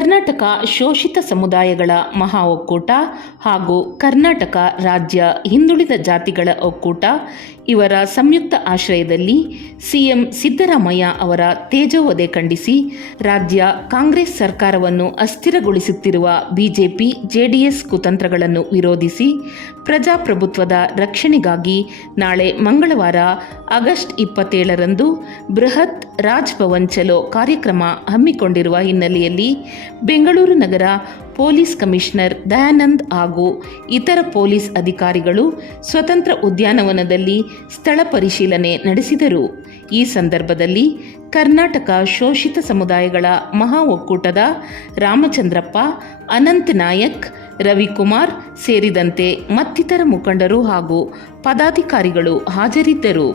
ಕರ್ನಾಟಕ ಶೋಷಿತ ಸಮುದಾಯಗಳ ಮಹಾ ಒಕ್ಕೂಟ ಹಾಗೂ ಕರ್ನಾಟಕ ರಾಜ್ಯ ಹಿಂದುಳಿದ ಜಾತಿಗಳ ಒಕ್ಕೂಟ ಇವರ ಸಂಯುಕ್ತ ಆಶ್ರಯದಲ್ಲಿ ಸಿಎಂ ಸಿದ್ದರಾಮಯ್ಯ ಅವರ ತೇಜೋವಧೆ ಖಂಡಿಸಿ ರಾಜ್ಯ ಕಾಂಗ್ರೆಸ್ ಸರ್ಕಾರವನ್ನು ಅಸ್ಥಿರಗೊಳಿಸುತ್ತಿರುವ ಬಿಜೆಪಿ ಜೆಡಿಎಸ್ ಕುತಂತ್ರಗಳನ್ನು ವಿರೋಧಿಸಿ ಪ್ರಜಾಪ್ರಭುತ್ವದ ರಕ್ಷಣೆಗಾಗಿ ನಾಳೆ ಮಂಗಳವಾರ ಆಗಸ್ಟ್ 27ರಂದು ಬೃಹತ್ ರಾಜ್ ಭವನ್ ಚಲೋ ಕಾರ್ಯಕ್ರಮ ಹಮ್ಮಿಕೊಂಡಿರುವ ಹಿನ್ನೆಲೆಯಲ್ಲಿ ಬೆಂಗಳೂರು ನಗರ ಪೊಲೀಸ್ ಕಮಿಷನರ್ ದಯಾನಂದ್ ಹಾಗೂ ಇತರ ಪೊಲೀಸ್ ಅಧಿಕಾರಿಗಳು ಸ್ವತಂತ್ರ ಉದ್ಯಾನವನದಲ್ಲಿ ಸ್ಥಳ ಪರಿಶೀಲನೆ ನಡೆಸಿದರು. ಈ ಸಂದರ್ಭದಲ್ಲಿ ಕರ್ನಾಟಕ ಶೋಷಿತ ಸಮುದಾಯಗಳ ಮಹಾ ಒಕ್ಕೂಟದ ರಾಮಚಂದ್ರಪ್ಪ, ಅನಂತ್ ನಾಯಕ್, ರವಿಕುಮಾರ್ ಸೇರಿದಂತೆ ಮತ್ತಿತರ ಮುಖಂಡರು ಹಾಗೂ ಪದಾಧಿಕಾರಿಗಳು ಹಾಜರಿದ್ದರು.